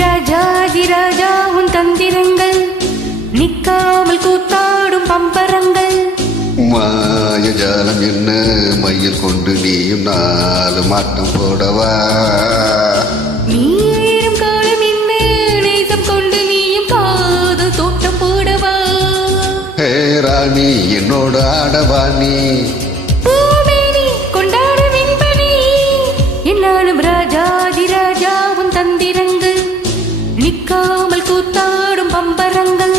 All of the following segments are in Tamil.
ராஜாதி ராஜா உன் தந்திரங்கள் நிக்காமல் கூத்தாடும் பம்பரங்கள். மாயஜாலம் என்ன மையில் கொண்டு நீயும் நாலு மாட்டம் போடவா. நீரும் காலம் என்ன நேசம் கொண்டு நீயும் காது தோட்டம் போடவா. ஹே ராணி என்னோட ஆடவா நீ பூமேனி கொண்டாட வெண்பனி என்னாலும் ராஜாதி ராஜா உன் தந்திரங்கள் நிக்காமல் கூத்தாடும் பம்பரங்கள்.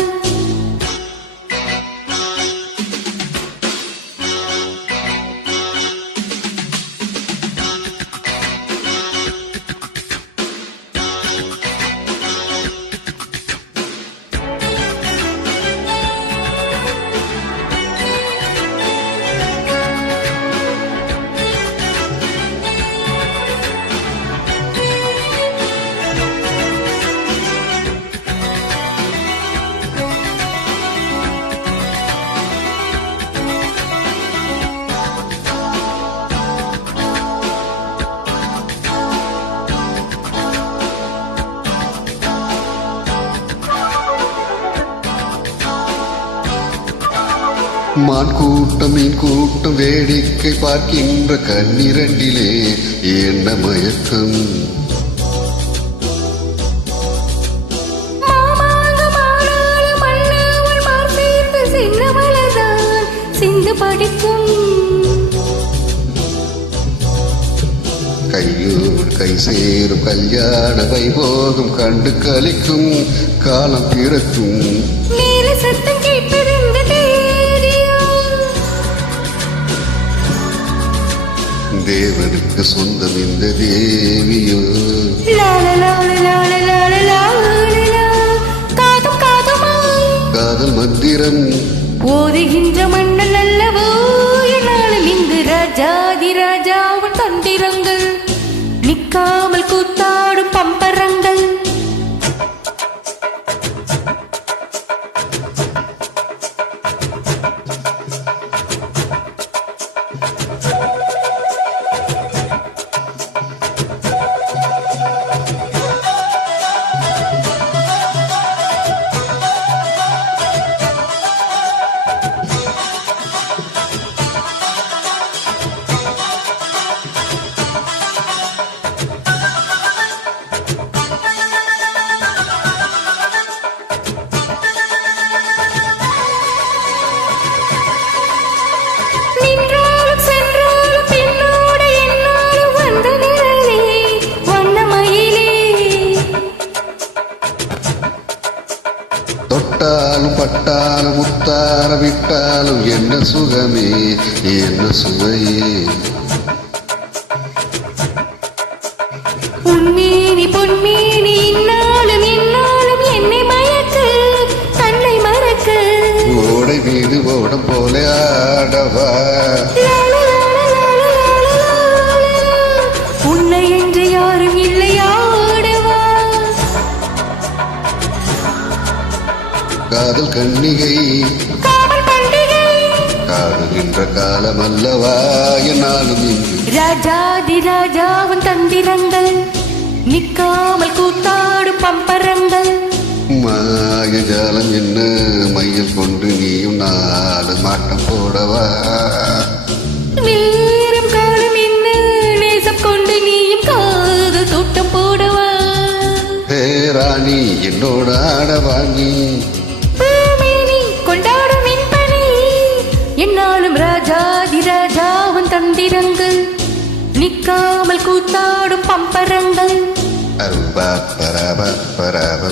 மான் கூட்டம் மீன் கூட்டம் வேடிக்கை பார்க்கின்ற கண்ணிரண்டிலே என்ன மயக்கம். கையோடு கை சேரும் கல்யாண வைபோகம் கண்டு கலிக்கும் காலம் பிறக்கும். சத்தம் கேட்பது தேவனுக்கு சொந்தம் இந்த தேவியோ. காதல் மந்திரம் ஓதுகின்ற மன்னல் அல்லவோ என்னாலும் இங்கு ராஜாதி ராஜாவின் தந்திரங்கள் நிக்காமல் கூத்தாடும் பம்பரங்கள். தொட்டாலும் பட்டாலும் முத்தார விட்டாலும் என்ன சுகமே என்ன சுவையே. உன்மேனி பொன்மேனி இன்னாலும் இன்னாலும் என்னை மயக்கு தன்னை மறக்க. ஓடை மீது ஓடம் போல ஆடவா. உன்னை என்று யாரும் இல்லையாடவா. காதல் கண்ணிகை காடுகின்ற காலம் அல்லவா என்னாலும் இன்று ராஜாதி ராஜாவின் தந்திரங்கள் நிக்காமல் கூத்தாடும் பம்பரங்கள். மாயஜாலம் என்ன மையில் கொண்டு நீயும் நாலு மாட்டம் போடவா. நேரம் காலம் என்ன நேசம் கொண்டு நீயும் காது தோட்டம் போடவா. ஹே ராணி என்னோட ஆடவா நீ கொண்டாடும் வெண்பனி என்னாலும் ராஜாதி ராஜாவின் தந்திரங்கள் நிக்காமல் கூத்தாடும் பம்பரங்கள். அருபா பரப பரப